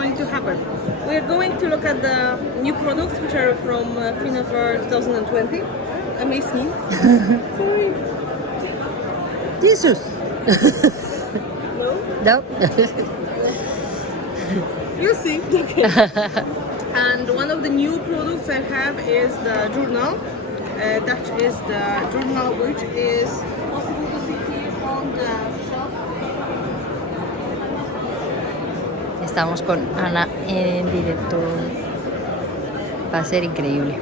going to happen? We are going to look at the new products which are from Finnabair 2020. Amazing. Sorry. Jesus. No? No. You see. Okay. And one of the new products I have is the journal. That is the journal which is possible to see here on the shelf. Estamos con Ana en directo. Va a ser increíble.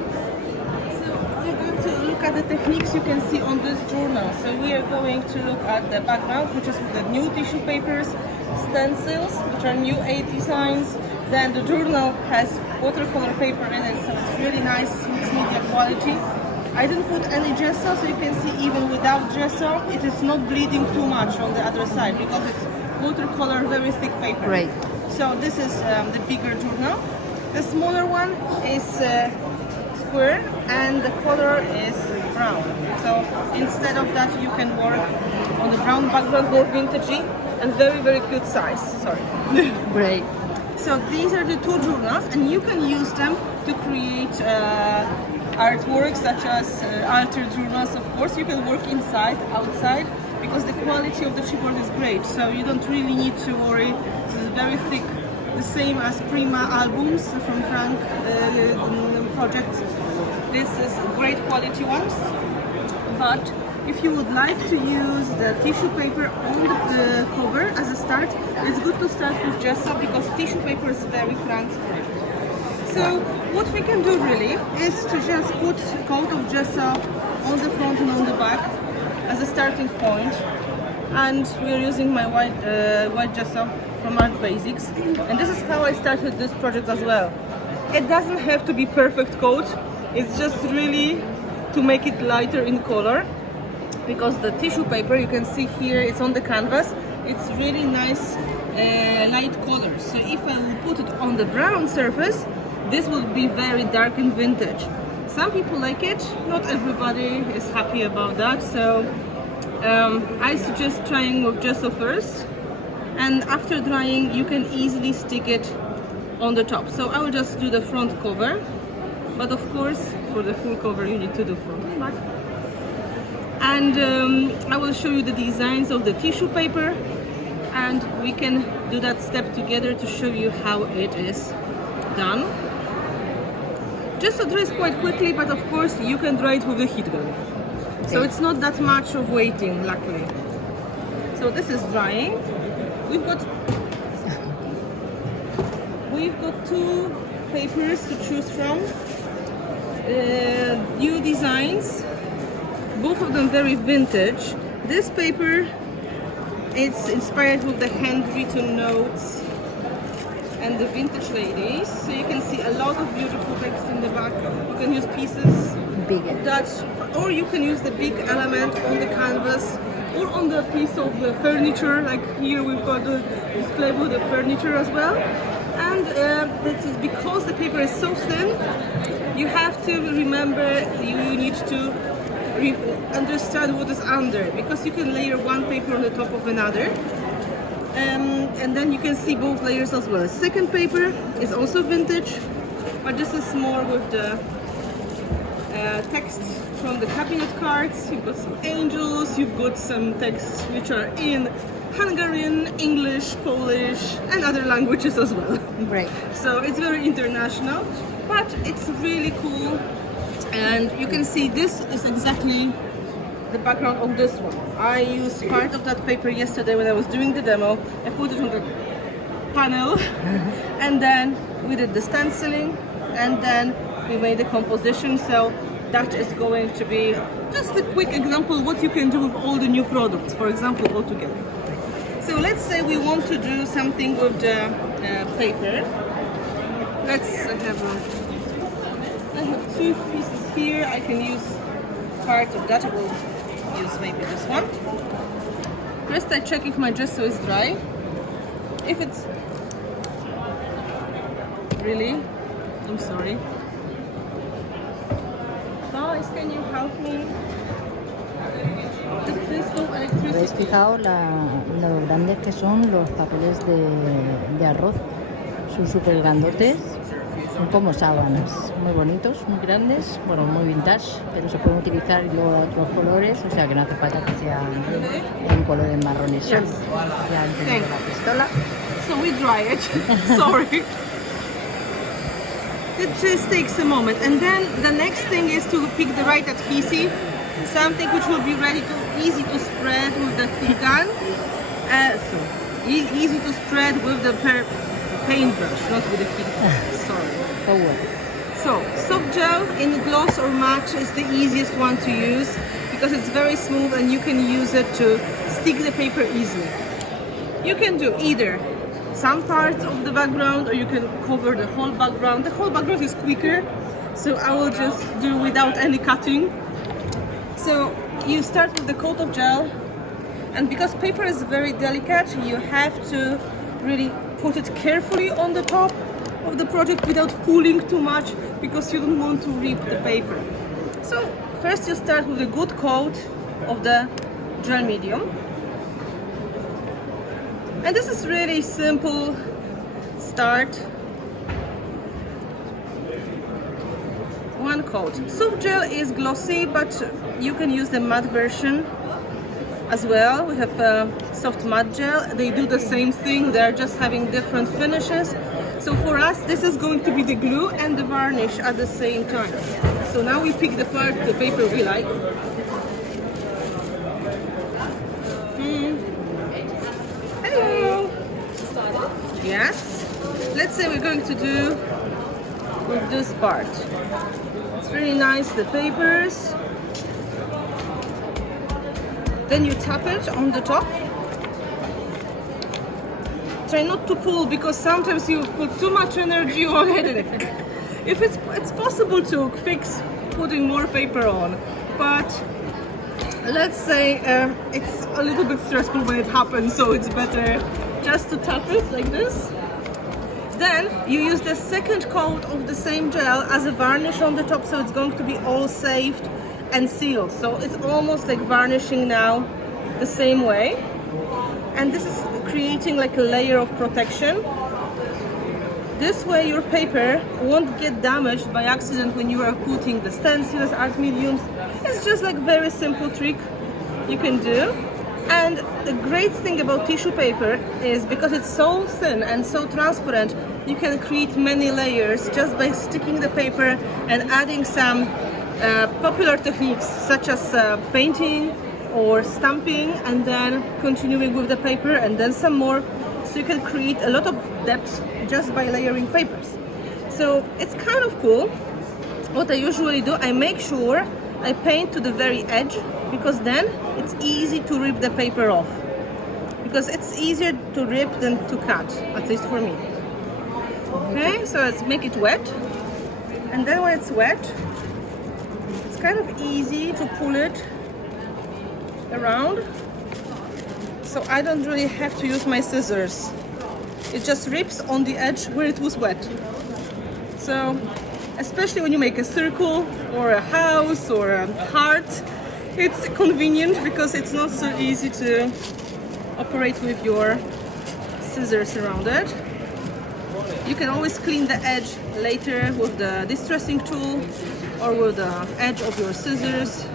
So we're going to look at the techniques you can see on this journal. So we are going to look at the background, which is the new tissue papers, stencils, which are new 8 designs. Then the journal has watercolor paper in it, so it's really nice mixed media quality. I didn't put any gesso, so you can see even without gesso, it is not bleeding too much on the other side because it's watercolor, very thick paper. Great. So this is the bigger journal. The smaller one is square and the color is brown. So instead of that, you can work on the brown background, more vintagey and very, very cute size. Sorry. Great. So these are the two journals, and you can use them to create artwork such as altered journals. Of course, you can work inside, outside, because the quality of the chipboard is great. So you don't really need to worry. This is very thick, the same as Prima albums from Frank project. This is great quality ones. But if you would like to use the tissue paper on the cover as a start, it's good to start with gesso because tissue paper is very transparent. So what we can do really is to just put a coat of gesso on the front and on the back as a starting point. And we are using my white gesso from Art Basics. And this is how I started this project as well. It doesn't have to be perfect coat. It's just really to make it lighter in color. Because the tissue paper, you can see here, it's on the canvas. It's really nice light colors. So if I will put it on the brown surface, this will be very dark and vintage. Some people like it, not everybody is happy about that. So I suggest trying with gesso first. And after drying, you can easily stick it on the top. So I will just do the front cover. But of course, for the full cover, you need to do front and back. And I will show you the designs of the tissue paper, and we can do that step together to show you how it is done. Gesso dries quite quickly, but of course you can dry it with a heat gun. So it's not that much of waiting, luckily. So this is drying. We've got two papers to choose from. New designs. Both of them very vintage. This paper, it's inspired with the handwritten notes and the vintage ladies. So you can see a lot of beautiful text in the back. You can use pieces of that, or you can use the big element on the canvas or on the piece of the furniture. Like here we've got the display with the furniture as well. And this is because the paper is so thin, you have to remember you need to understand what is under, because you can layer one paper on the top of another, and then you can see both layers as well. Second paper is also vintage, but this is more with the text from the cabinet cards. You've got some angels, you've got some texts which are in Hungarian, English, Polish and other languages as well. Right. So it's very international, but it's really cool. And you can see this is exactly the background of this one. I used part of that paper yesterday when I was doing the demo. I put it on the panel and then we did the stenciling and then we made the composition. So that is going to be just a quick example what you can do with all the new products, for example, all together. So let's say we want to do something with the paper. Let's have I have two pieces here. I can use part of that. I will use maybe this one. First I check if my gesso is dry. If it's really, I'm sorry. Guys, can you help me? ¿Habéis fijado lo grandes que son los papeles de arroz? Son súper grandotes. Son como sábanas, muy bonitos, muy grandes, bueno, muy vintage, pero se pueden utilizar luego de otros colores, o sea que no hace falta que sean en colores marrones. Yes. Ya encendido la pistola. So we dry it. Sorry. It just takes a moment, and then the next thing is to pick the right adhesive, something which will be easy to spread with the gun, easy to spread with the paintbrush, not with the heat gun. Sorry. Oh well. So, soft gel in gloss or matte is the easiest one to use because it's very smooth and you can use it to stick the paper easily. You can do either some parts of the background or you can cover the whole background. The whole background is quicker, so I will just do without any cutting. So, you start with the coat of gel, and because paper is very delicate, you have to really put it carefully on the top of the project without pulling too much because you don't want to rip the paper. So first you start with a good coat of the gel medium, and this is really simple start. One coat. Soft gel is glossy, but you can use the matte version as well. We have soft matte gel. They do the same thing, they're just having different finishes. So for us, this is going to be the glue and the varnish at the same time. So now we pick the part of the paper we like. Hello! Yes? Let's say we're going to do with this part. It's really nice, the papers. Then you tap it on the top. Try not to pull because sometimes you put too much energy on it. If it's possible to fix putting more paper on, but let's say it's a little bit stressful when it happens, so it's better just to tap it like this. Then you use the second coat of the same gel as a varnish on the top, so it's going to be all saved and sealed. So it's almost like varnishing now the same way. And this is creating like a layer of protection. This way your paper won't get damaged by accident when you are putting the stencils, art mediums. It's just like very simple trick you can do. And the great thing about tissue paper is because it's so thin and so transparent, you can create many layers just by sticking the paper and adding some popular techniques such as painting or stamping, and then continuing with the paper and then some more, so you can create a lot of depth just by layering papers. So it's kind of cool. What I usually do, I make sure I paint to the very edge because then it's easy to rip the paper off, because it's easier to rip than to cut, at least for me. Okay, so let's make it wet, and then when it's wet, it's kind of easy to pull it around, so I don't really have to use my scissors. It just rips on the edge where it was wet. So especially when you make a circle or a house or a heart, it's convenient because it's not so easy to operate with your scissors around it. You can always clean the edge later with the distressing tool or with the edge of your scissors.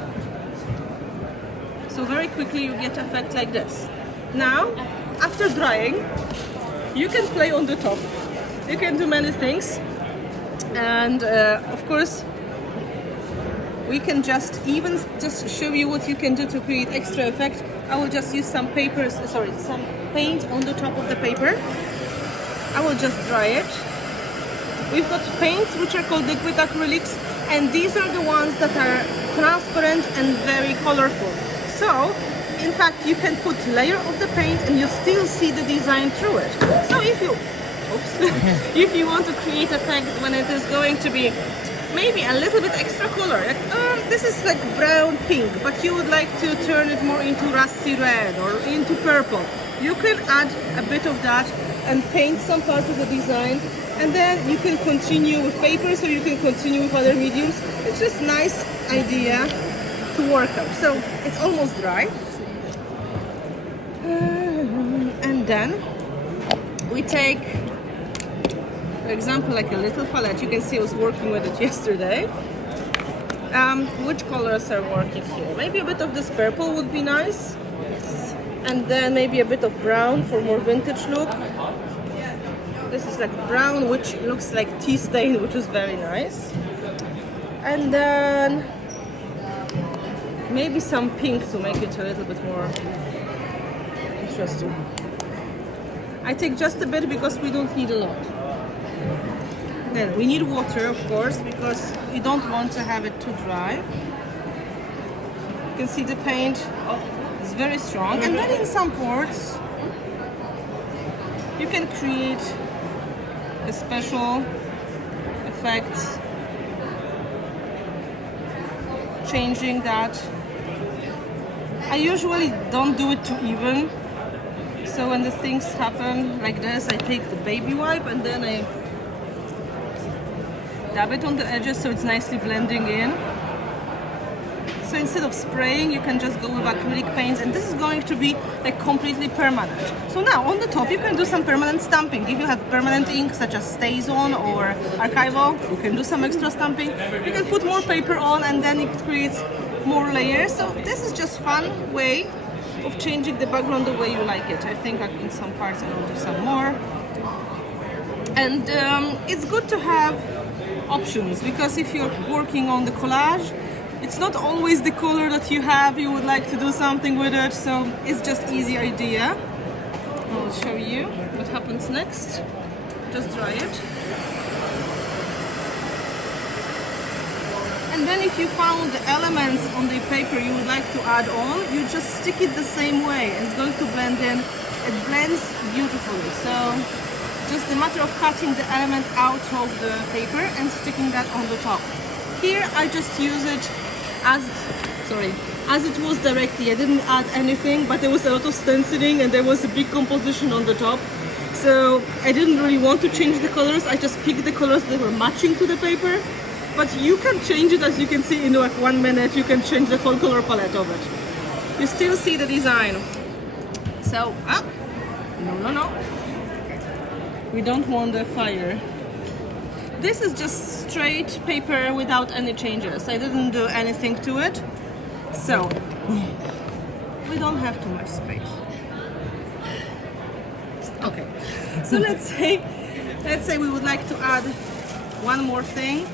So very quickly you get an effect like this. Now, after drying, you can play on the top. You can do many things. And of course, we can just show you what you can do to create extra effect. I will just use some some paint on the top of the paper. I will just dry it. We've got paints which are called liquid acrylics, and these are the ones that are transparent and very colorful. So, in fact, you can put layer of the paint and you still see the design through it. So if you want to create effect when it is going to be maybe a little bit extra color, like, this is like brown pink, but you would like to turn it more into rusty red or into purple, you can add a bit of that and paint some part of the design, and then you can continue with paper, so you can continue with other mediums. It's just a nice idea to work on. So it's almost dry, and then we take For example, like a little palette. You can see I was working with it yesterday. Which colors are working here? Maybe a bit of this purple would be nice. And then maybe a bit of brown for more vintage look. This is like brown, which looks like tea stain, which is very nice. And then maybe some pink to make it a little bit more interesting. I take just a bit because we don't need a lot. Then we need water, of course, because you don't want to have it too dry. You can see the paint is very strong. And then in some parts, you can create a special effect, changing that. I usually don't do it too even. So when the things happen like this, I take the baby wipe and then I dab it on the edges so it's nicely blending in. So instead of spraying, you can just go with acrylic paints, and this is going to be like completely permanent. So now on the top, you can do some permanent stamping. If you have permanent ink such as Stays On or Archival, you can do some extra stamping. You can put more paper on and then it creates more layers. So this is just fun way of changing the background the way you like it. I think in some parts I will do some more. And it's good to have options, because if you're working on the collage, it's not always the color that you have, you would like to do something with it, so it's just easy idea. I'll show you what happens next. Just dry it. And then if you found the elements on the paper you would like to add on, you just stick it the same way and it's going to blend in. It blends beautifully. So just a matter of cutting the element out of the paper and sticking that on the top. Here I just use it as it was directly. I didn't add anything, but there was a lot of stenciling and there was a big composition on the top. So I didn't really want to change the colors. I just picked the colors that were matching to the paper. But you can change it, as you can see, in like 1 minute. You can change the whole color palette of it. You still see the design. So, no. We don't want the fire. This is just straight paper without any changes. I didn't do anything to it. So, we don't have too much space. Okay, so let's say we would like to add one more thing.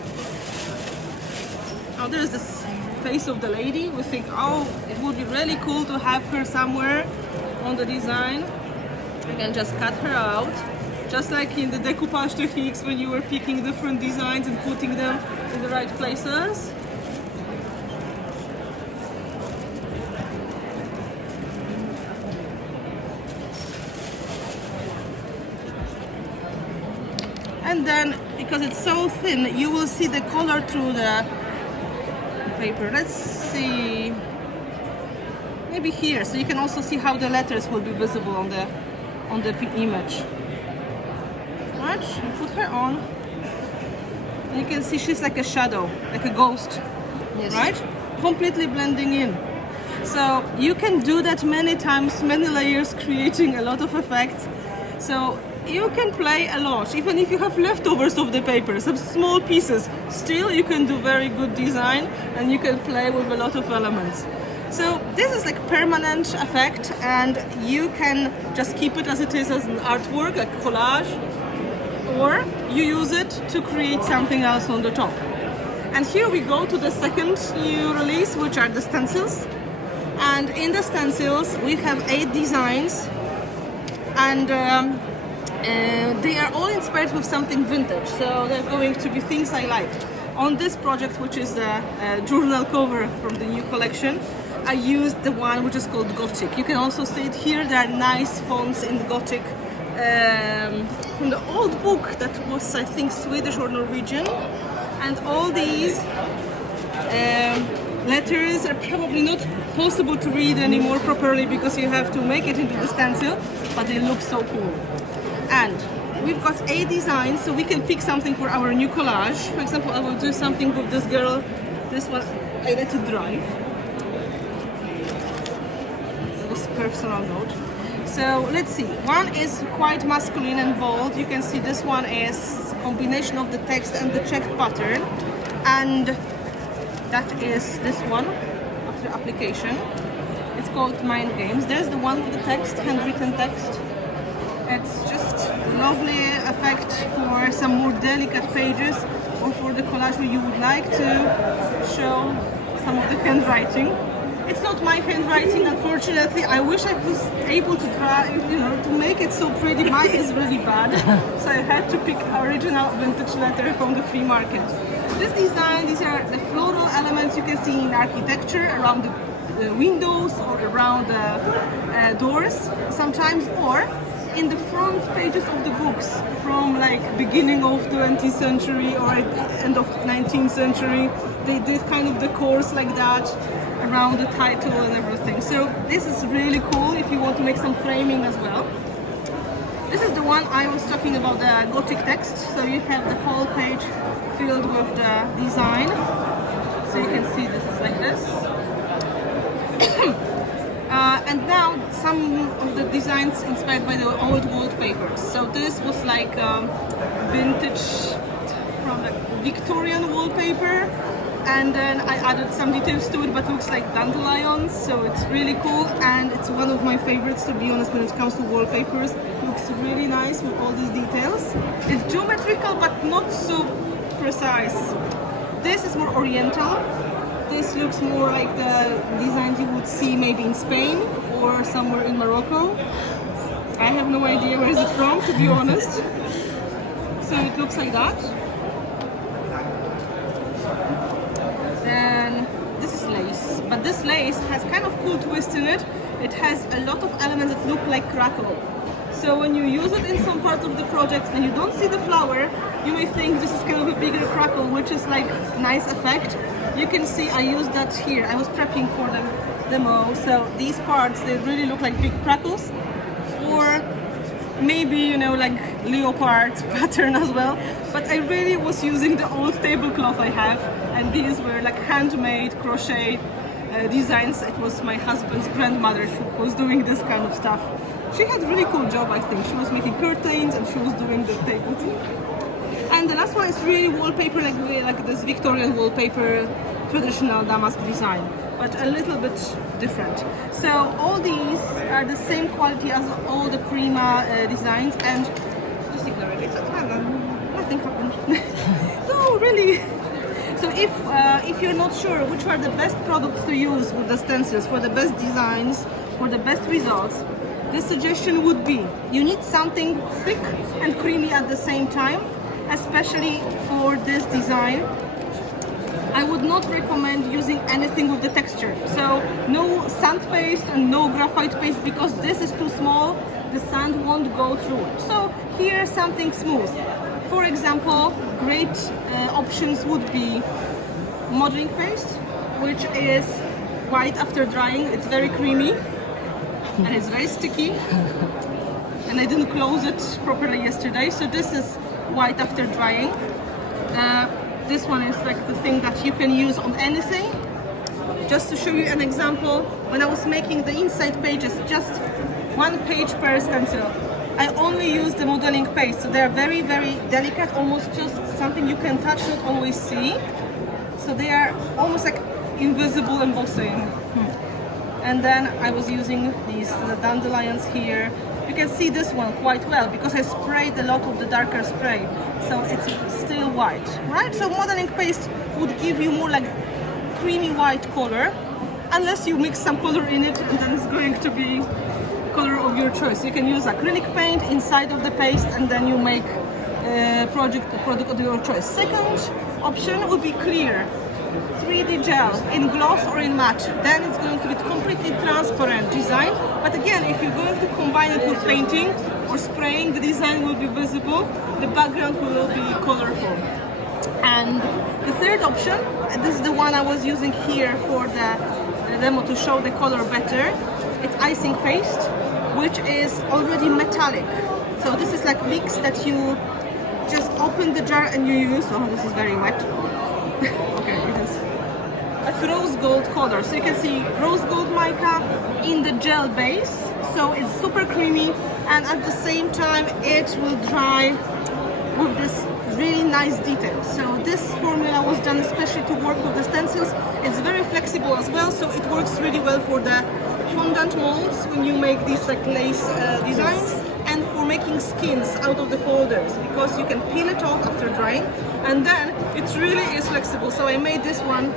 Now there's this face of the lady. We think, oh, it would be really cool to have her somewhere on the design. You can just cut her out. Just like in the decoupage techniques when you were picking different designs and putting them in the right places. And then, because it's so thin, you will see the color through the paper. Let's see, maybe here, so you can also see how the letters will be visible on the image. Right? You put her on, and you can see she's like a shadow, like a ghost. Yes. Right? Completely blending in. So you can do that many times, many layers, creating a lot of effects. So you can play a lot, even if you have leftovers of the paper, some small pieces, still you can do very good design and you can play with a lot of elements. So this is like permanent effect, and you can just keep it as it is as an artwork, like collage, or you use it to create something else on the top. And here we go to the second new release, which are the stencils. And in the stencils we have 8 designs, and they are all inspired with something vintage, so they're going to be things I like. On this project, which is the journal cover from the new collection, I used the one which is called Gothic. You can also see it here. There are nice fonts in Gothic from the old book that was, I think, Swedish or Norwegian. And all these letters are probably not possible to read anymore properly because you have to make it into the stencil, but they look so cool. And we've got 8 designs, so we can pick something for our new collage. For example, I will do something with this girl. This one, I let it dry. This personal note. So let's see. One is quite masculine and bold. You can see this one is combination of the text and the checked pattern, and that is this one after application. It's called Mind Games. There's the one with the text, handwritten text. It's just lovely effect for some more delicate pages or for the collage where you would like to show some of the handwriting. It's not my handwriting, unfortunately. I wish I was able to try, to make it so pretty. Mine is really bad, so I had to pick original vintage letter from the flea market. This design, these are the floral elements you can see in architecture around the windows or around the doors sometimes, or in the front pages of the books from like beginning of 20th century or end of 19th century. They did kind of decors like that around the title and everything. So this is really cool if you want to make some framing as well. This is the one I was talking about, the Gothic text. So you have the whole page filled with the design. So you can see this is like this. And now some of the designs inspired by the old wallpapers. So this was like vintage from the Victorian wallpaper, and then I added some details to it, but looks like dandelions, so it's really cool, and it's one of my favorites, to be honest, when it comes to wallpapers. Looks really nice with all these details. It's geometrical but not so precise. This is more Oriental. This looks more like the designs you would see maybe in Spain or somewhere in Morocco. I have no idea where is it from, to be honest. So it looks like that. Then this is lace, but this lace has kind of cool twist in it. It has a lot of elements that look like crackle. So when you use it in some part of the project and you don't see the flower, you may think this is kind of a bigger crackle, which is like a nice effect. You can see I used that here. I was prepping for the demo, so these parts, they really look like big crackles, or maybe like leopard pattern as well. But I really was using the old tablecloth I have, and these were like handmade crochet designs. It was my husband's grandmother who was doing this kind of stuff. She had a really cool job, I think. She was making curtains and she was doing the table too. And the last one is really wallpaper, like this Victorian wallpaper, traditional damask design, but a little bit different. So all these are the same quality as all the Prima designs, and just ignore it. Nothing happened. No, really. So if you're not sure which are the best products to use with the stencils for the best designs, for the best results, the suggestion would be you need something thick and creamy at the same time. Especially for this design, I would not recommend using anything with the texture. So no sand paste and no graphite paste, because this is too small, the sand won't go through. So here something smooth. For example, great options would be modeling paste, which is white after drying. It's very creamy and it's very sticky. And I didn't close it properly yesterday, so this is white after drying. This one is like the thing that you can use on anything. Just to show you an example, when I was making the inside pages, just one page per stencil, I only used the modeling paste. So they're very, very delicate, almost just something you can touch, not always see. So they are almost like invisible embossing. And then I was using the dandelions here. You can see this one quite well because I sprayed a lot of the darker spray, so it's still white, right? So modeling paste would give you more like creamy white color, unless you mix some color in it, and then it's going to be color of your choice. You can use acrylic paint inside of the paste, and then you make a product of your choice. Second option would be clear 3D gel in gloss or in matte. Then it's going to be completely transparent design. But again, if you're going to combine it with painting or spraying, the design will be visible, the background will be colorful. And the third option, and this is the one I was using here for the demo to show the color better, it's Icing Paste, which is already metallic. So this is like mix that you just open the jar and you use. Oh, this is very wet. Okay, it is a rose gold color. So you can see rose gold mica in the gel base. So it's super creamy, and at the same time it will dry with this really nice details. So this formula was done especially to work with the stencils. It's very flexible as well, so it works really well for the fondant molds when you make these like lace designs, and for making skins out of the folders, because you can peel it off after drying, and then it really is flexible. So I made this one,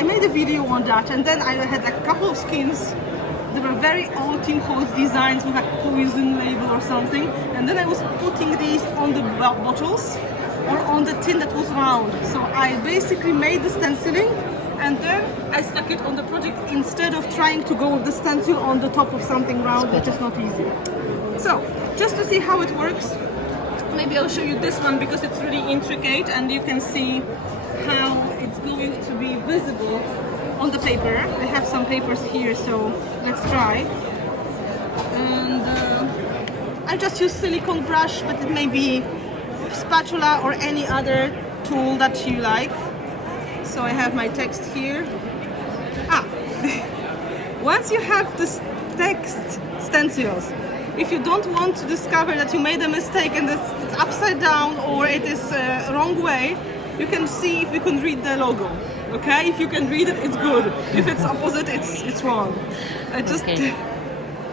I made a video on that, and then I had like a couple of skins. They were very old Tim Holtz designs with like poison label or something, and then I was putting these on the bottles or on the tin that was round. So I basically made the stenciling, and then I stuck it on the project instead of trying to go with the stencil on the top of something round, which is not easy. So just to see how it works, maybe I'll show you this one because it's really intricate and you can see how it's going to be visible on the paper. I have some papers here, so let's try. And I just use silicone brush, but it may be spatula or any other tool that you like. So I have my text here. Once you have this text stencils, if you don't want to discover that you made a mistake and it's upside down or it is wrong way, you can see if you can read the logo. Okay, if you can read it, it's good. If it's opposite, it's wrong. I just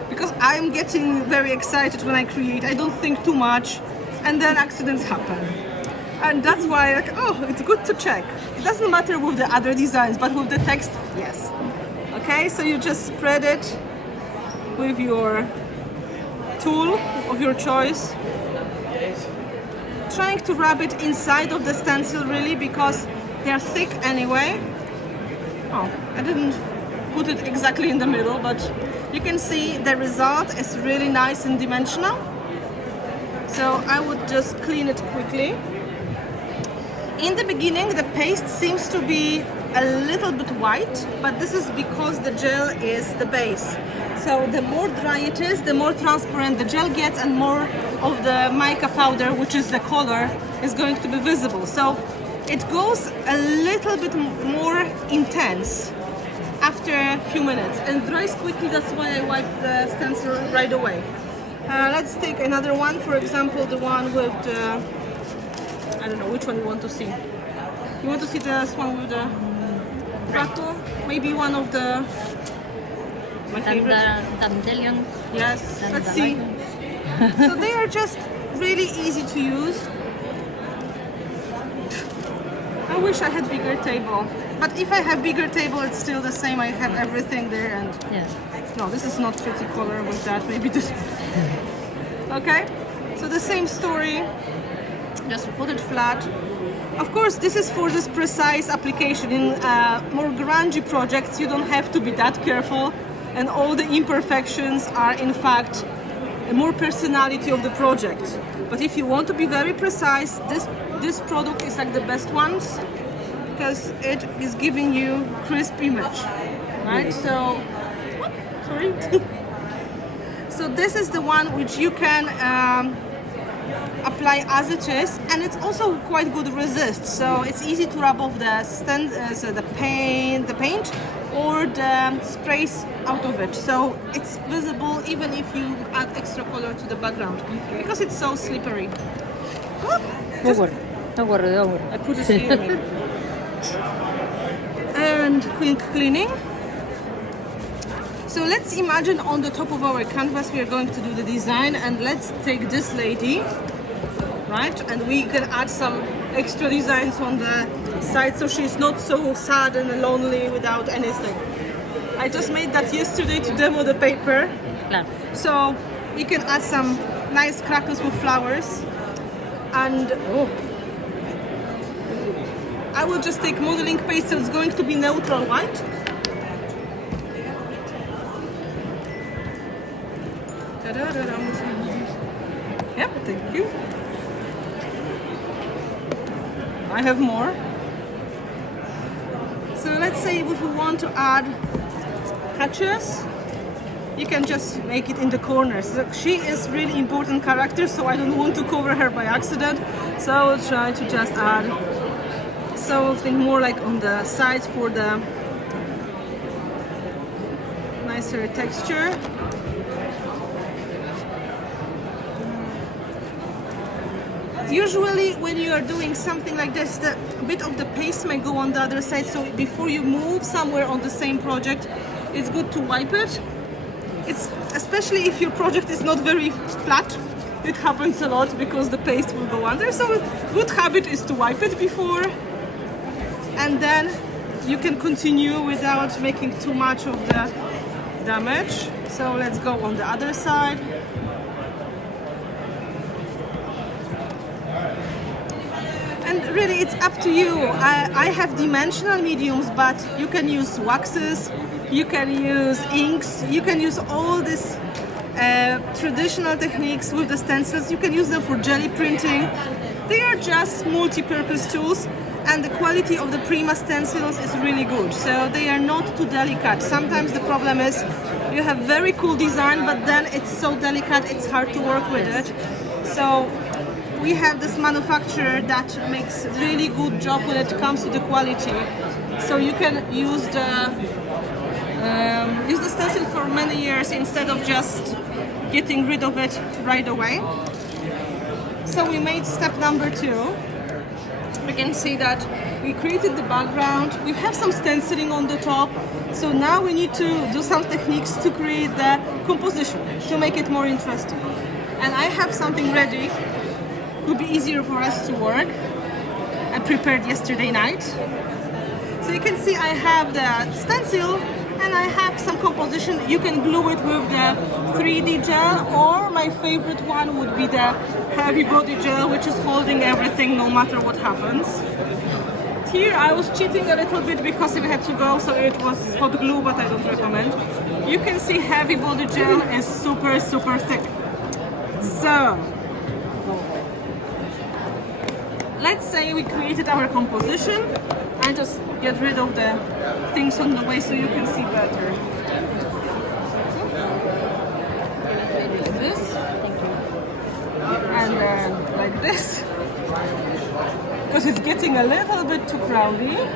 because I'm getting very excited when I create. I don't think too much, and then accidents happen. And that's why, like, oh, it's good to check. It doesn't matter with the other designs, but with the text, yes. Okay, so you just spread it with your tool of your choice. Trying to rub it inside of the stencil really, because they're thick anyway. Oh, I didn't put it exactly in the middle, but you can see the result is really nice and dimensional. So I would just clean it quickly. In the beginning, the paste seems to be a little bit white, but this is because the gel is the base. So the more dry it is, the more transparent the gel gets, and more of the mica powder, which is the color, is going to be visible. So it goes a little bit more intense after a few minutes and dries quickly. That's why I wiped the stencil right away. Let's take another one, for example, the one with the, I don't know which one you want to see. You want to see this one with the crackle? Maybe one of the my favorite. Dandelions. Yes, let's see. So they are just really easy to use. I wish I had bigger table, but if I have bigger table, it's still the same. I have everything there, and no, this is not pretty color with that. Maybe this. Okay, so the same story. Just put it flat. Of course, this is for this precise application. In more grungy projects, you don't have to be that careful, and all the imperfections are in fact a more personality of the project. But if you want to be very precise, this product is like the best ones because it is giving you crisp image, right? So, sorry. So this is the one which you can apply as it is, and it's also quite good resist. So it's easy to rub off the paint or the sprays out of it. So it's visible even if you add extra color to the background because it's so slippery. Don't worry. I put it here. And quick cleaning. So let's imagine on the top of our canvas we are going to do the design, and let's take this lady, right? And we can add some extra designs on the side so she's not so sad and lonely without anything. I just made that yesterday to demo the paper. So you can add some nice crackles with flowers, and I will just take modeling paste, so it's going to be neutral white. Yep, thank you. I have more. So let's say if we want to add hatches, you can just make it in the corners. Look, she is really important character, so I don't want to cover her by accident. So I will try to just add something more like on the sides for the nicer texture. Usually when you are doing something like this, the bit of the paste may go on the other side, so before you move somewhere on the same project, it's good to wipe it. It's especially if your project is not very flat. It happens a lot because the paste will go under, so a good habit is to wipe it before, and then you can continue without making too much of the damage. So let's go on the other side. And really it's up to you. I have dimensional mediums, but you can use waxes, you can use inks, you can use all these traditional techniques with the stencils. You can use them for jelly printing. They are just multi-purpose tools, and the quality of the Prima stencils is really good. So they are not too delicate. Sometimes the problem is you have very cool design, but then it's so delicate, it's hard to work with it. So we have this manufacturer that makes really good job when it comes to the quality. So you can use the stencil for many years instead of just getting rid of it right away. So we made step number 2. We can see that we created the background. We have some stenciling on the top. So now we need to do some techniques to create the composition, to make it more interesting. And I have something ready. It would be easier for us to work. I prepared yesterday night. So you can see I have the stencil and I have some composition. You can glue it with the 3D gel, or my favorite one would be the heavy body gel, which is holding everything no matter what happens. Here I was cheating a little bit because we had to go, so it was hot glue, but I don't recommend. You can see heavy body gel is super thick. So let's say we created our composition. I just get rid of the things on the way so you can see better. Like this. And then like this. Because it's getting a little bit too crowded.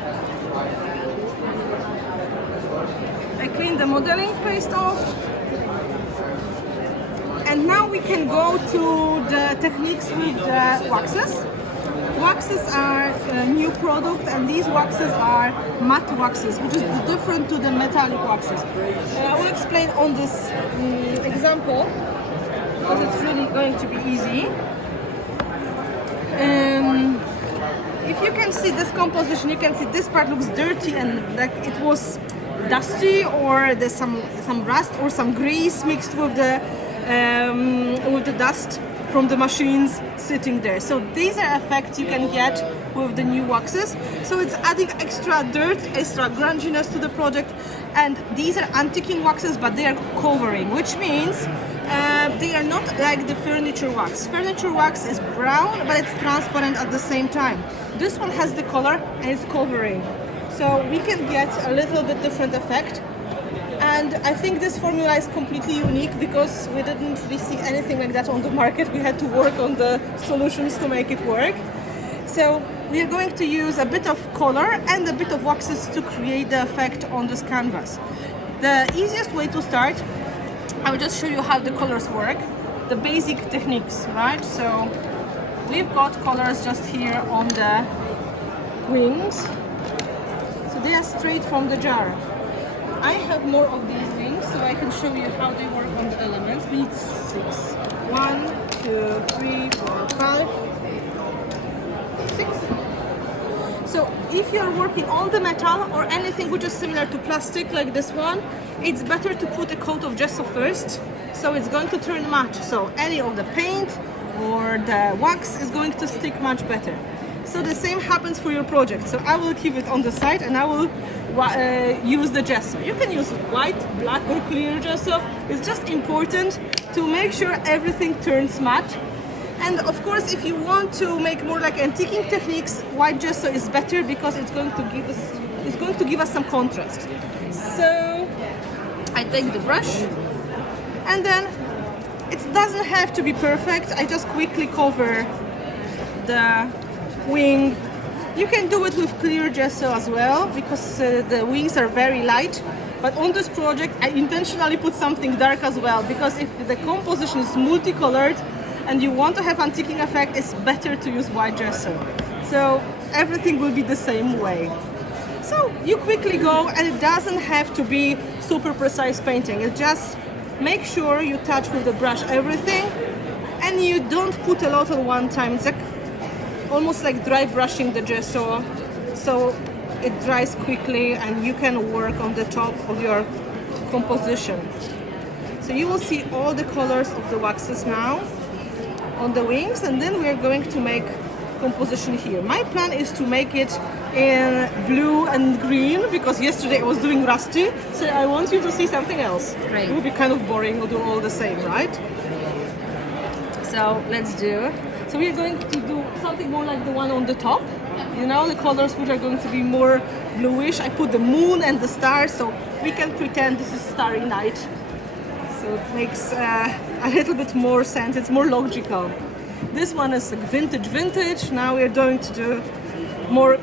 I clean the modeling paste off. And now we can go to the techniques with the waxes. Waxes are a new product, and these waxes are matte waxes, which is different to the metallic waxes. I will explain on this example because it's really going to be easy. If you can see this composition, you can see this part looks dirty and like it was dusty, or there's some rust or some grease mixed with the dust from the machines sitting there. So these are effects you can get with the new waxes. So it's adding extra dirt, extra grunginess to the project. And these are antiquing waxes, but they are covering, which means they are not like the furniture wax. Furniture wax is brown, but it's transparent at the same time. This one has the color and it's covering. So we can get a little bit different effect. And I think this formula is completely unique because we didn't really see anything like that on the market. We had to work on the solutions to make it work. So we are going to use a bit of color and a bit of waxes to create the effect on this canvas. The easiest way to start, I will just show you how the colors work. The basic techniques, right? So we've got colors just here on the wings. So they are straight from the jar. I have more of these wings, so I can show you how they work on the elements. We need 6. 1, 2, 3, 4, 5, 6. So if you're working on the metal or anything which is similar to plastic like this one, it's better to put a coat of gesso first, so it's going to turn matte. So any of the paint or the wax is going to stick much better. So the same happens for your project. So I will keep it on the side and I will use the gesso. You can use white, black or clear gesso. It's just important to make sure everything turns matte. And of course, if you want to make more like antiquing techniques, white gesso is better because it's going to give us some contrast. So I take the brush and then it doesn't have to be perfect. I just quickly cover the wing. You can do it with clear gesso as well because the wings are very light, but on this project I intentionally put something dark as well because if the composition is multicolored, and you want to have antiquing effect, it's better to use white gesso. So everything will be the same way. So you quickly go, and it doesn't have to be super precise painting. It just make sure you touch with the brush everything, and you don't put a lot on one time. It's like almost like dry brushing the gesso, so it dries quickly and you can work on the top of your composition. So you will see all the colors of the waxes now on the wings, and then we are going to make composition here. My plan is to make it in blue and green, because yesterday I was doing rusty, so I want you to see something else. Right. It would be kind of boring to do all the same, right? So let's do. So we are going to do something more like the one on the top. You know, the colors which are going to be more bluish. I put the moon and the stars, so we can pretend this is starry night. So it makes a little bit more sense. It's more logical. This one is like vintage. Now we're going to do more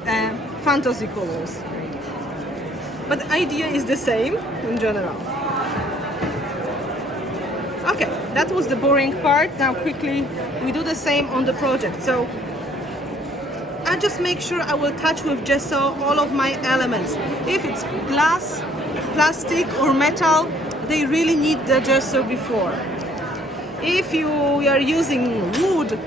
fantasy colors. But the idea is the same in general. Okay, that was the boring part. Now quickly we do the same on the project. So I just make sure I will touch with gesso all of my elements. If it's glass, plastic or metal, they really need the gesso before. If you are using wood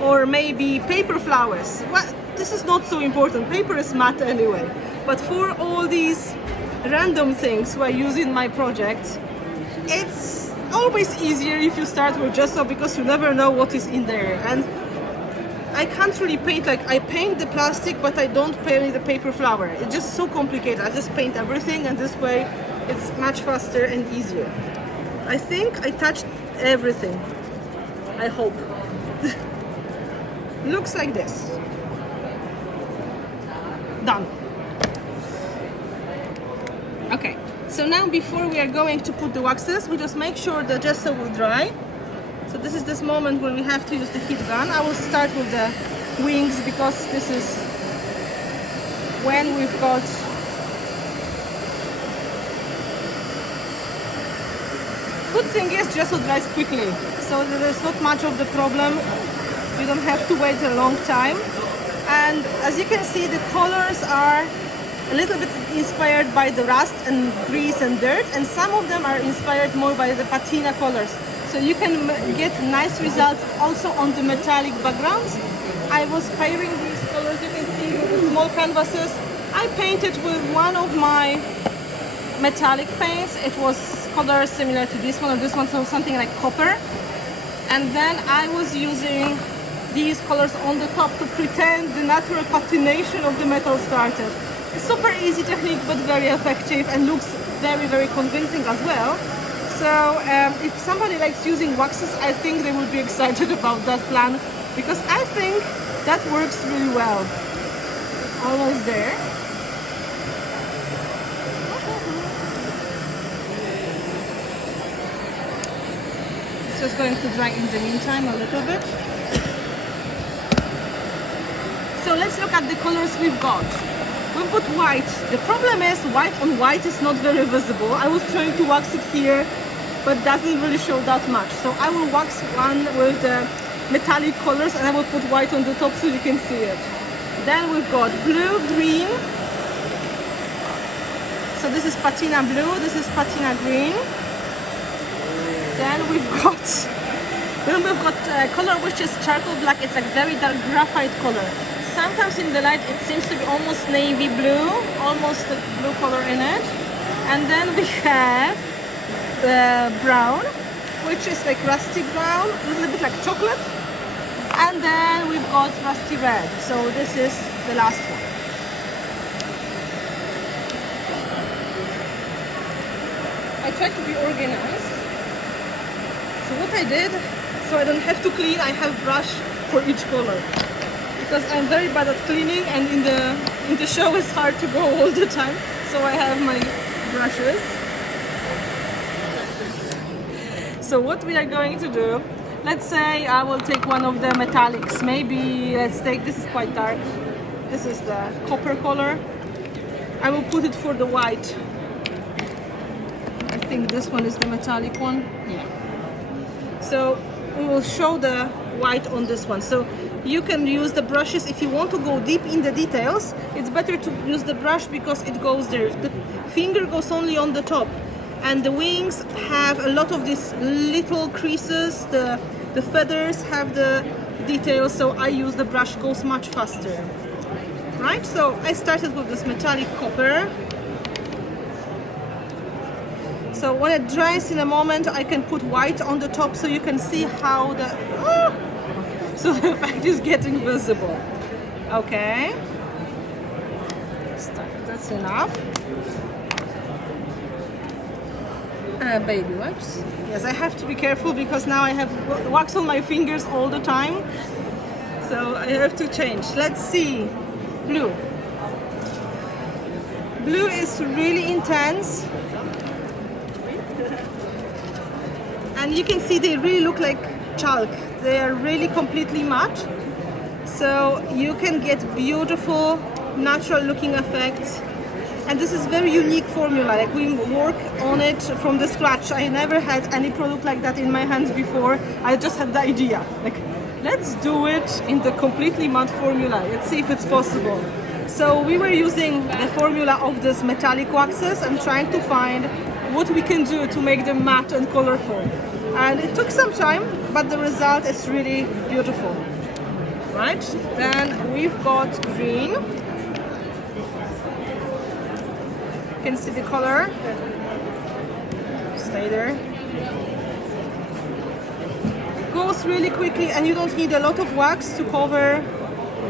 or maybe paper flowers, well, this is not so important. Paper is matte anyway. But for all these random things I use in my projects, it's always easier if you start with gesso, because you never know what is in there. And I can't really paint, like I paint the plastic, but I don't paint the paper flower. It's just so complicated. I just paint everything, and this way it's much faster and easier. I think I touched everything. I hope. Looks like this. Done. Okay, so now before we are going to put the waxes, we just make sure the gesso will dry. So this is this moment when we have to use the heat gun. I will start with the wings, because this is when we've got good thing is gesso dries quickly, so there's not much of the problem. You don't have to wait a long time. And as you can see, the colors are a little bit inspired by the rust and grease and dirt, and some of them are inspired more by the patina colors. So you can get nice results also on the metallic backgrounds. I was pairing these colors, you can see, with the small canvases. I painted with one of my metallic paints. It was color similar to this one or this one, so something like copper. And then I was using these colors on the top to pretend the natural patination of the metal started. It's super easy technique, but very effective, and looks very, very convincing as well. So if somebody likes using waxes, I think they will be excited about that plan, because I think that works really well. Almost there. It's just going to dry in the meantime a little bit. So let's look at the colors we've got. We've got white. The problem is white on white is not very visible. I was trying to wax it here, but doesn't really show that much. So I will wax one with the metallic colors, and I will put white on the top so you can see it. Then we've got blue, green. So this is patina blue, this is patina green. Then we've got color which is charcoal black. It's like very dark graphite color. Sometimes in the light it seems to be almost navy blue, almost a blue color in it. And then we have the brown, which is like rusty brown, a little bit like chocolate. And then we've got rusty red. So this is the last one. I tried to be organized. So what I did, so I don't have to clean, I have brush for each color. Because I'm very bad at cleaning, and in the show it's hard to go all the time. So I have my brushes. So what we are going to do, let's say I will take one of the metallics. Maybe let's take, this is quite dark. This is the copper color. I will put it for the white. I think this one is the metallic one. Yeah. So we will show the white on this one. So you can use the brushes if you want to go deep in the details. It's better to use the brush because it goes there. The finger goes only on the top, and the wings have a lot of these little creases. The feathers have the details, so I use the brush, goes much faster. Right, so I started with this metallic copper. So when it dries in a moment, I can put white on the top so you can see how so the effect is getting visible. Okay, that's enough. Baby wipes. Yes, I have to be careful because now I have wax on my fingers all the time. So I have to change. Let's see. Blue. Blue is really intense. And you can see they really look like chalk. They are really completely matte. So you can get beautiful, natural looking effects. And this is very unique formula. Like, we work on it from the scratch. I never had any product like that in my hands before. I just had the idea. Like, let's do it in the completely matte formula. Let's see if it's possible. So we were using the formula of this metallic waxes and trying to find what we can do to make them matte and colorful. And it took some time, but the result is really beautiful. Right? Then we've got green. You can see the color. Stay there. It goes really quickly and you don't need a lot of wax to cover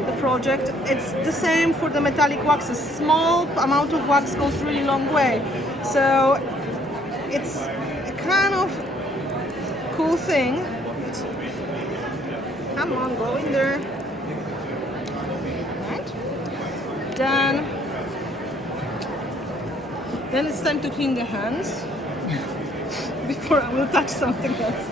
the project. It's the same for the metallic waxes. Small amount of wax goes really long way. So it's a kind of cool thing. Come on, go in there. Right. Then it's time to clean the hands before I will touch something else.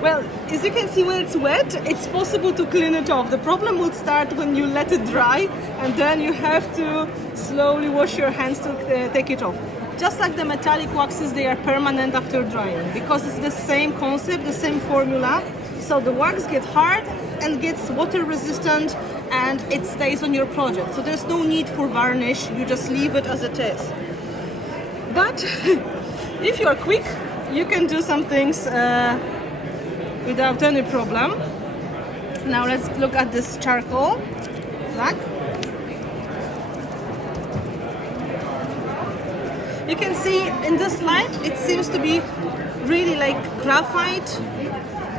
Well, as you can see, when it's wet, it's possible to clean it off. The problem will start when you let it dry, and then you have to slowly wash your hands to take it off. Just like the metallic waxes, they are permanent after drying because it's the same concept, the same formula. So the wax gets hard and gets water resistant and it stays on your project. So there's no need for varnish, you just leave it as it is. But if you're quick, you can do some things without any problem. Now let's look at this charcoal black. You can see in this light, it seems to be really like graphite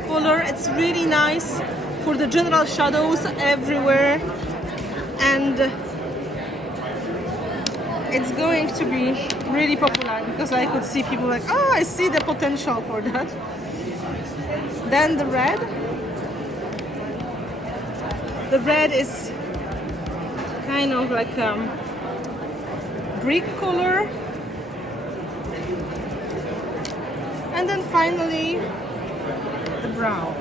color. It's really nice for the general shadows everywhere. And it's going to be really popular because I could see people like, oh, I see the potential for that. Then the red. The red is kind of like brick color. And then finally, the brown.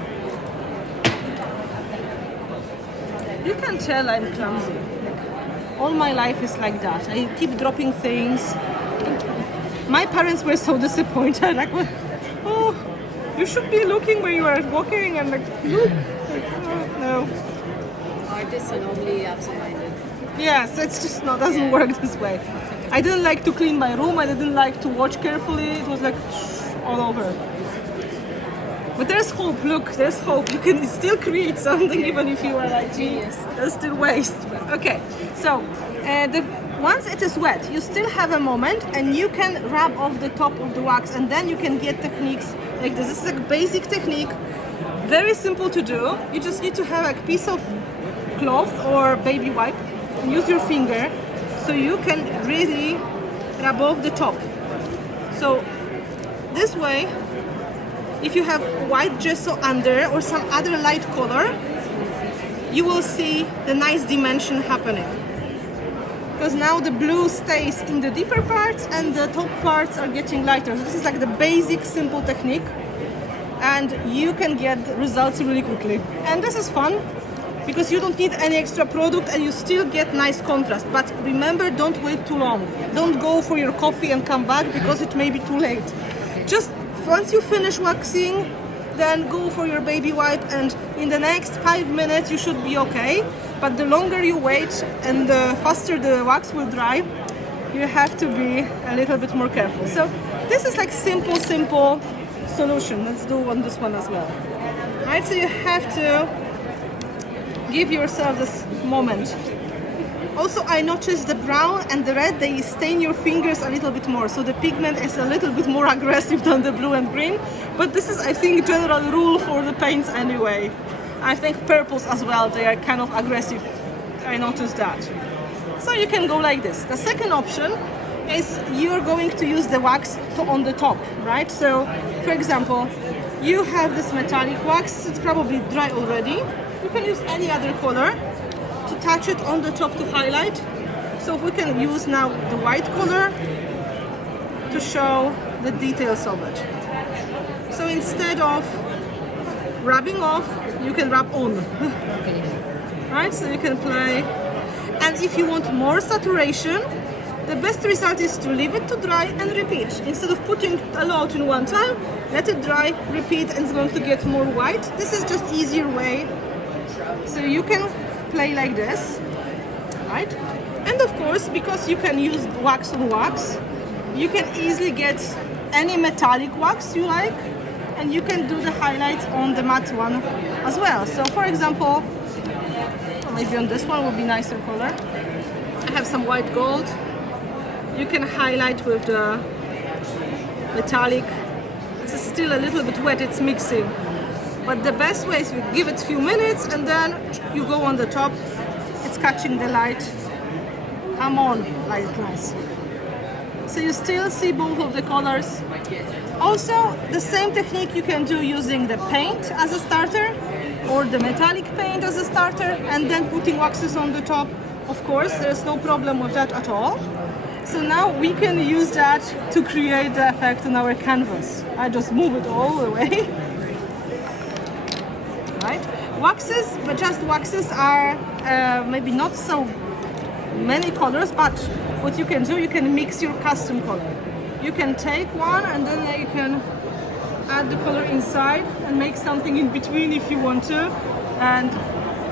You can tell I'm clumsy. Like, all my life is like that. I keep dropping things. My parents were so disappointed. Like, oh, you should be looking when you are walking and like, look. Like, oh, no. Artists are normally absent-minded. Yes, it's just not, doesn't work this way. I didn't like to clean my room. I didn't like to watch carefully. It was like all over. But there's hope. Look, there's hope. You can still create something even if you are like genius. There's still waste. Okay, so once it is wet, you still have a moment and you can rub off the top of the wax and then you can get techniques like this. This is a basic technique, very simple to do. You just need to have a piece of cloth or baby wipe and use your finger so you can really rub off the top. So this way, if you have white gesso under or some other light color, you will see the nice dimension happening. Because now the blue stays in the deeper parts and the top parts are getting lighter. So this is like the basic simple technique and you can get results really quickly. And this is fun because you don't need any extra product and you still get nice contrast. But remember, don't wait too long. Don't go for your coffee and come back because it may be too late. Just once you finish waxing, then go for your baby wipe, and in the next 5 minutes you should be okay. But the longer you wait and the faster the wax will dry, you have to be a little bit more careful. So this is like simple solution. Let's do on this one as well. Right, so you have to give yourself this moment. Also, I noticed the brown and the red, they stain your fingers a little bit more. So the pigment is a little bit more aggressive than the blue and green. But this is, I think, general rule for the paints anyway. I think purples as well, they are kind of aggressive. I noticed that. So you can go like this. The second option is you're going to use the wax on the top, right? So, for example, you have this metallic wax. It's probably dry already. You can use any other color to touch it on the top to highlight. So if we can use now the white color to show the details of it. So instead of rubbing off, you can rub on. Right, so you can play. And if you want more saturation, the best result is to leave it to dry and repeat. Instead of putting a lot in one time, let it dry, repeat, and it's going to get more white. This is just easier way. So you can play like this, right? And of course, because you can use wax on wax, you can easily get any metallic wax you like, and you can do the highlights on the matte one as well. So for example, maybe on this one would be nicer color. I have some white gold. You can highlight with the metallic. It's still a little bit wet, it's mixing. But the best way is you give it a few minutes and then you go on the top. It's catching the light. Come on, light nice. So you still see both of the colors. Also, the same technique you can do using the paint as a starter or the metallic paint as a starter and then putting waxes on the top. Of course, there's no problem with that at all. So now we can use that to create the effect on our canvas. I just move it all the way. Right? Waxes, but just waxes are maybe not so many colors, but what you can do, you can mix your custom color. You can take one and then you can add the color inside and make something in between if you want to, and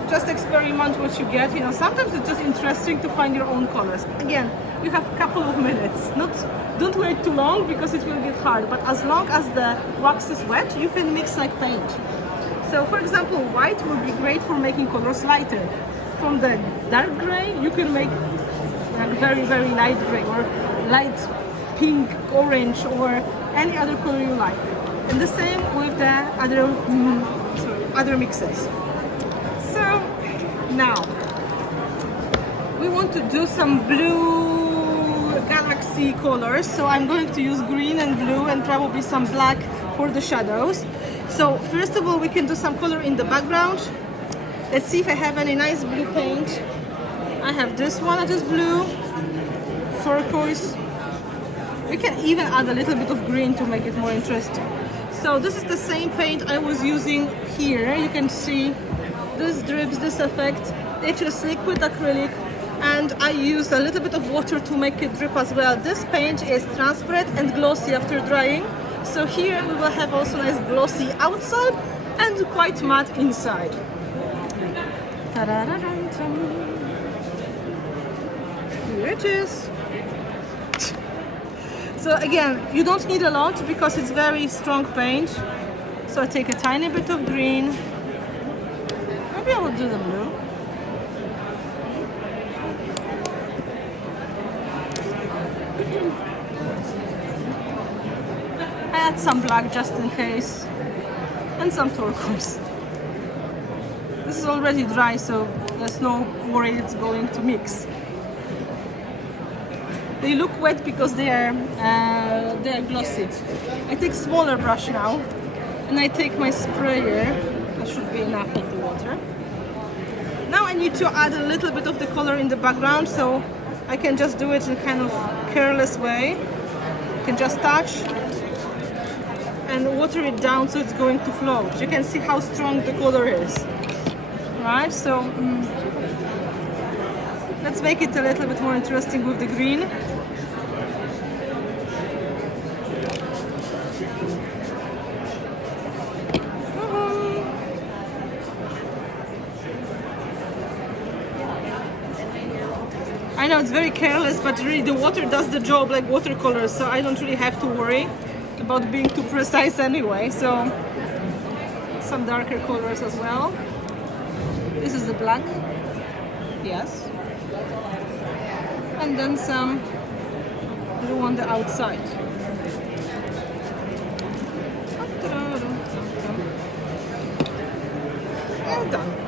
just experiment what you get. You know, sometimes it's just interesting to find your own colors. Again, you have a couple of minutes. Don't wait too long because it will get hard, but as long as the wax is wet, you can mix like paint. So for example, white would be great for making colors lighter. From the dark gray, you can make like very, very light gray or light pink, orange, or any other color you like. And the same with the other mixes. So now we want to do some blue galaxy colors. So I'm going to use green and blue and probably some black for the shadows. So first of all, we can do some color in the background. Let's see if I have any nice blue paint. I have this one that is blue, turquoise. We can even add a little bit of green to make it more interesting. So this is the same paint I was using here. You can see this drips, this effect. It's just liquid acrylic, and I used a little bit of water to make it drip as well. This paint is transparent and glossy after drying. So here we will have also nice glossy outside and quite matte inside. Here it is. So again, you don't need a lot because it's very strong paint. So I take a tiny bit of green. Maybe I will do the blue. I add some black just in case. And some turquoise. This is already dry, so there's no worry it's going to mix. They look wet because they are glossy. I take smaller brush now, and I take my sprayer. That should be enough of the water. Now I need to add a little bit of the color in the background, so I can just do it in a kind of careless way. I can just touch and water it down so it's going to float. You can see how strong the color is. Right, so let's make it a little bit more interesting with the green. I know it's very careless, but really the water does the job like watercolors, so I don't really have to worry about being too precise anyway. So some darker colors as well. This is the black, yes, and then some blue on the outside. And done.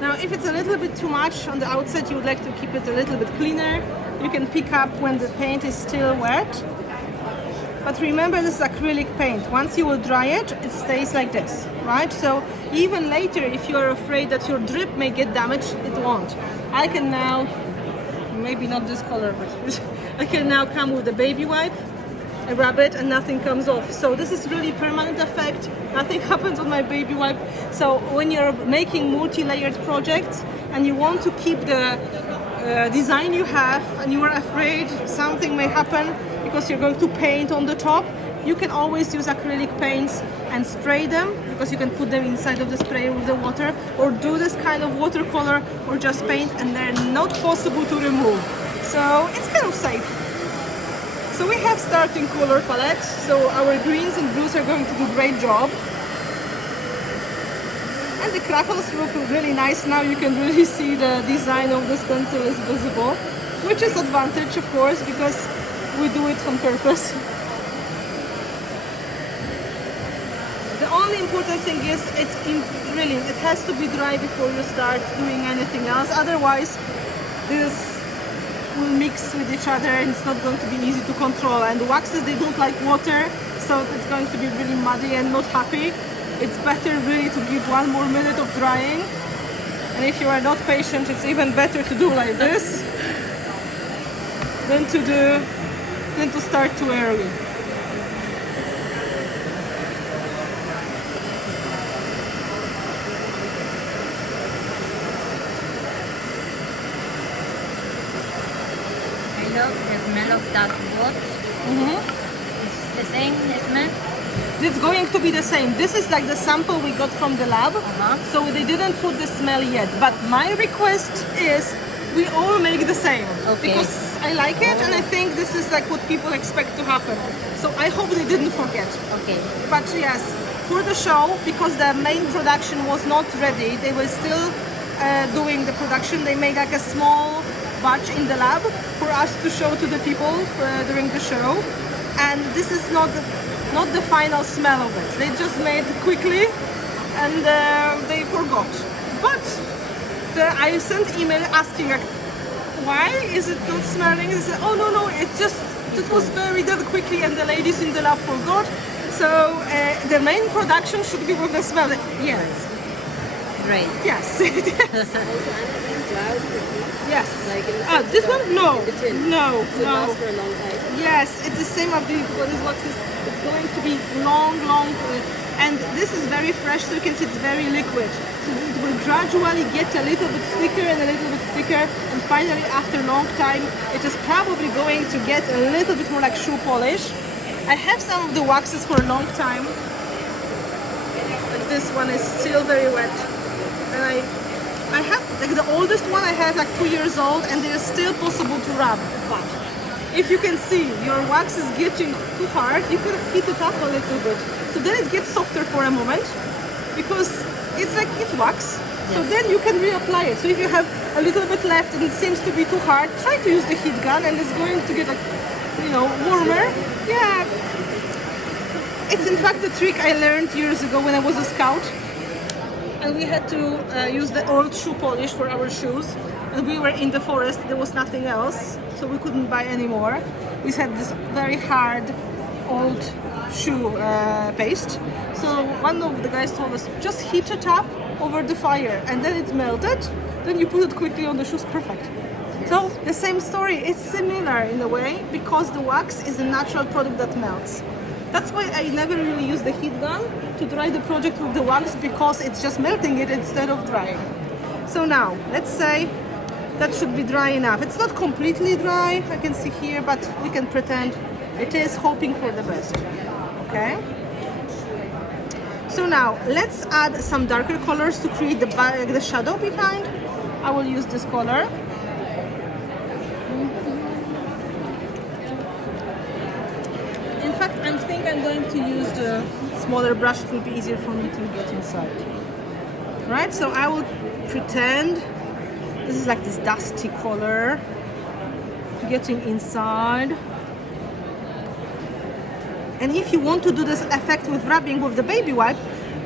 Now, if it's a little bit too much on the outside, you would like to keep it a little bit cleaner, you can pick up when the paint is still wet. But remember, this is acrylic paint. Once you will dry it, it stays like this, right? So even later, if you are afraid that your drip may get damaged, it won't. I can now, maybe not this color, but I can now come with a baby wipe, I rub it and nothing comes off. So this is really permanent effect. Nothing happens on my baby wipe. So when you're making multi-layered projects and you want to keep the design you have and you are afraid something may happen because you're going to paint on the top, you can always use acrylic paints and spray them, because you can put them inside of the sprayer with the water, or do this kind of watercolor or just paint, and they're not possible to remove. So it's kind of safe. So we have starting color palette, so our greens and blues are going to do a great job. And the crackles look really nice. Now you can really see the design of the stencil is visible, which is advantage, of course, because we do it on purpose. The only important thing is it has to be dry before you start doing anything else. Otherwise, this will mix with each other and it's not going to be easy to control. And the waxes, they don't like water, so it's going to be really muddy and not happy. It's better really to give 1 more minute of drying. And if you are not patient, it's even better to do like this than to start too early. I love the smell of that wood. It's the same smell. It's going to be the same. This is like the sample we got from the lab, so they didn't put the smell yet. But my request is we all make the same, because I like it and I think this is like what people expect to happen. So I hope they didn't forget. Okay. But yes, for the show, because the main production was not ready, they were still doing the production. They made like a small batch in the lab for us to show to the people during the show. And this is not the final smell of it. They just made it quickly and they forgot. But I sent email asking like, why is it not smelling? They said, oh no, it was very done quickly and the ladies in the lab forgot. So the main production should be with the smell. Yes. Great. Yes. Yes. Like this one? No. The tin. No. So it lasts for a long time. Yes, it's the same as these waxes. It's going to be long, and this is very fresh, so you can see it's very liquid. So it will gradually get a little bit thicker and a little bit thicker, and finally, after a long time, it is probably going to get a little bit more like shoe polish. I have some of the waxes for a long time, but this one is still very wet, and I have like the oldest one I have like 2 years old, and they are still possible to rub. But if you can see your wax is getting too hard, you can heat it up a little bit. So then it gets softer for a moment, because it's wax. Yes. So then you can reapply it. So if you have a little bit left and it seems to be too hard, try to use the heat gun and it's going to get like, warmer. Yeah. It's in fact the trick I learned years ago when I was a scout. And we had to use the old shoe polish for our shoes. And we were in the forest, there was nothing else, so we couldn't buy any more. We had this very hard old shoe paste. So one of the guys told us, just heat it up over the fire and then it melted. Then you put it quickly on the shoes, perfect. So the same story, it's similar in a way, because the wax is a natural product that melts. That's why I never really use the heat gun to dry the project with the wax, because it's just melting it instead of drying. So now, let's say that should be dry enough. It's not completely dry, I can see here, but we can pretend it is, hoping for the best. Okay? So now let's add some darker colors to create the shadow behind. I will use this color. In fact, I think I'm going to use the smaller brush. It will be easier for me to get inside. Right, so I will pretend this is like this dusty color, getting inside. And if you want to do this effect with rubbing with the baby wipe,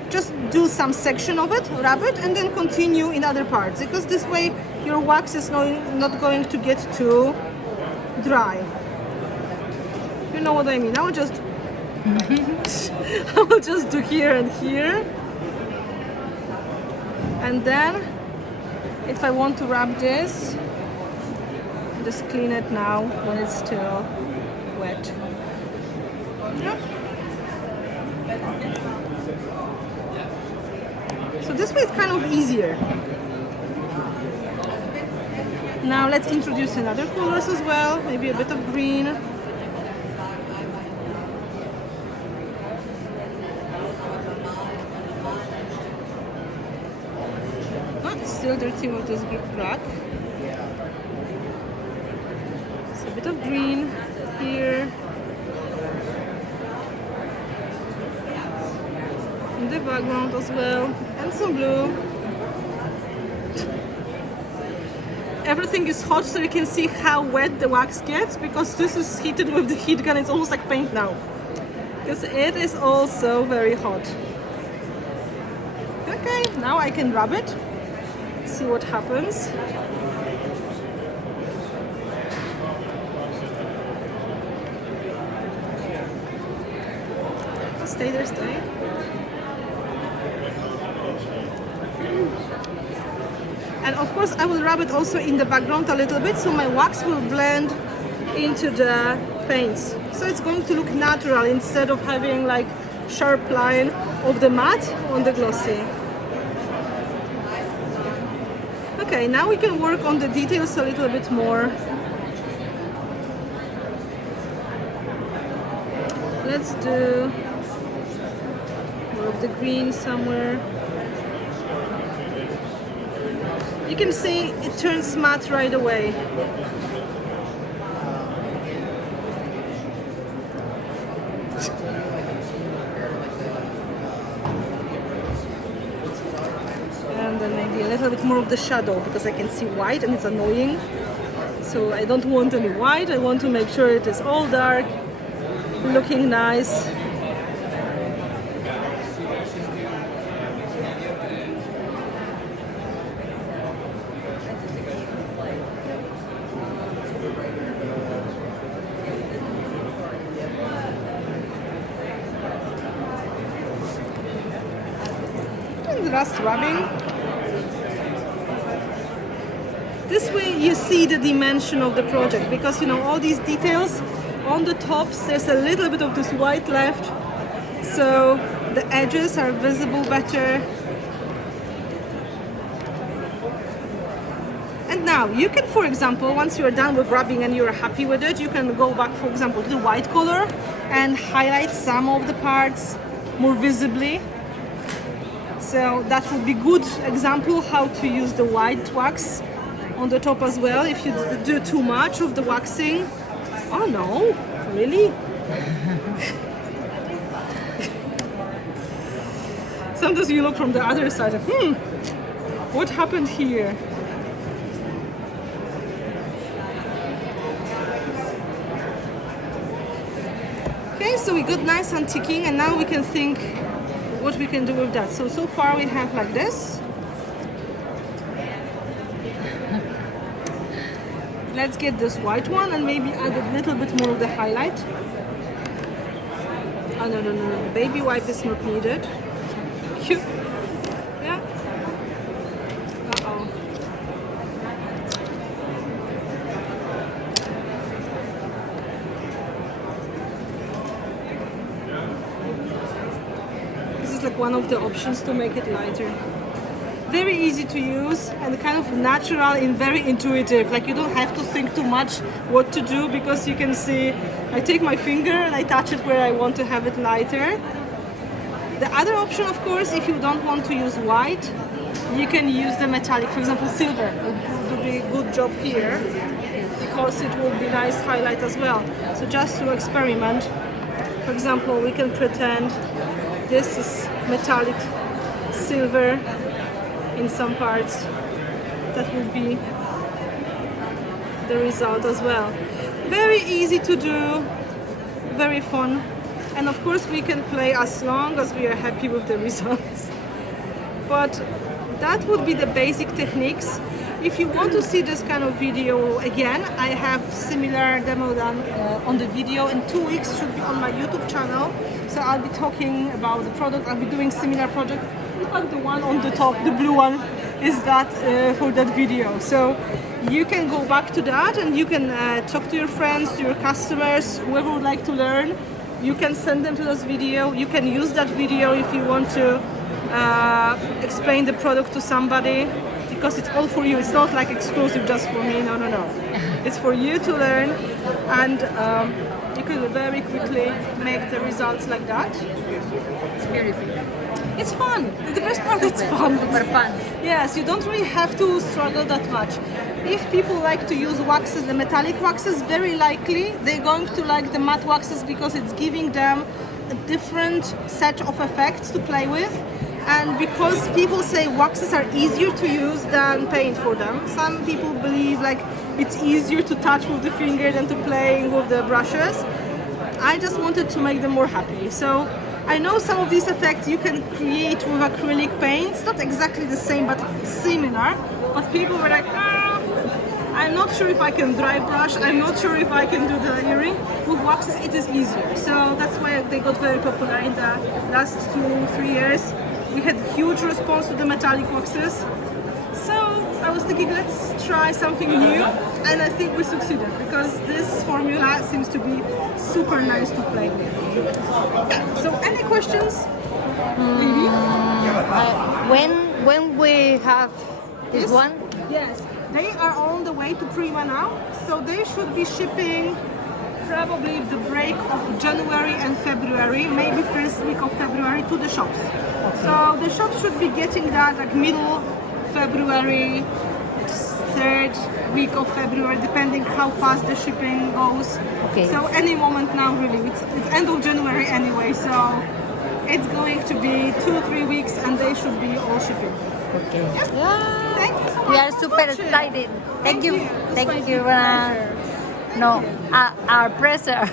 just do some section of it, rub it, and then continue in other parts, because this way your wax is not going to get too dry. You know what I mean? I will just I will just do here and here. And then if I want to rub this, just clean it now when it's still wet. Yeah. So this way it's kind of easier. Now let's introduce another colors as well, maybe a bit of green. Oh, it's still dirty with this black. So a bit of green here. In the background as well, and some blue. Everything is hot, so you can see how wet the wax gets, because this is heated with the heat gun. It's almost like paint now, because it is also very hot. Okay, now I can rub it, see what happens. Stay there, stay. And of course I will rub it also in the background a little bit, so my wax will blend into the paints. So it's going to look natural instead of having like sharp line of the matte on the glossy. Okay, now we can work on the details a little bit more. Let's do more of the green somewhere. You can see it turns matte right away. And then maybe a little bit more of the shadow, because I can see white and it's annoying. So I don't want any white, I want to make sure it is all dark, looking nice. Last rubbing. This way you see the dimension of the project, because you know all these details on the tops, there's a little bit of this white left, so the edges are visible better. And now you can, for example, once you're done with rubbing and you're happy with it, you can go back, for example, to the white color and highlight some of the parts more visibly. So that would be good example how to use the white wax on the top as well. If you do too much of the waxing. Oh no, really? Sometimes you look from the other side, what happened here? Okay, so we got nice and ticking, and now we can think what we can do with that. So far we have like this. Let's get this white one and maybe add a little bit more of the highlight. Oh no, the baby wipe is not needed. Yeah. Uh-oh. Like one of the options to make it lighter. Very easy to use and kind of natural and very intuitive. Like you don't have to think too much what to do, because you can see I take my finger and I touch it where I want to have it lighter. The other option, of course, if you don't want to use white, you can use the metallic, for example, silver. It would be a good job here because it will be nice highlight as well. So just to experiment, for example, we can pretend this is metallic silver in some parts. That would be the result as well. Very easy to do, very fun. And of course we can play as long as we are happy with the results. But that would be the basic techniques. If you want to see this kind of video again, I have similar demo done on the video in 2 weeks. It should be on my YouTube channel. So I'll be talking about the product. I'll be doing similar project. In fact, the one on the top, the blue one, is that for that video. So you can go back to that and you can talk to your friends, to your customers, whoever would like to learn. You can send them to this video. You can use that video if you want to explain the product to somebody, because it's all for you. It's not like exclusive just for me. No. It's for you to learn, and you can very quickly make the results like that. It's beautiful. It's fun. The best part, it's fun. Super fun. Yes, you don't really have to struggle that much. If people like to use waxes, the metallic waxes, very likely they're going to like the matte waxes because it's giving them a different set of effects to play with. And because people say waxes are easier to use than paint for them, some people believe like it's easier to touch with the finger than to play with the brushes. I just wanted to make them more happy. So I know some of these effects you can create with acrylic paints, not exactly the same but similar, but people were like, I'm not sure if I can dry brush, I'm not sure if I can do the layering. With waxes it is easier, so that's why they got very popular in the last 2-3 years. We had huge response to the metallic waxes, so I was thinking let's try something new, and I think we succeeded because this formula seems to be super nice to play with. Yeah. So any questions? Maybe? When we have this one? Yes, they are on the way to Prima now, so they should be shipping probably the break of January and February, maybe first week of February to the shops. So the shops should be getting that like middle February, third week of February, depending how fast the shipping goes. Okay. So any moment now, really, it's end of January anyway, so it's going to be 2-3 weeks and they should be all shipping. Okay. Yeah. Thank you so much. We are for super watching. excited. Thank you. It's Thank my you. big pleasure. No, our pleasure.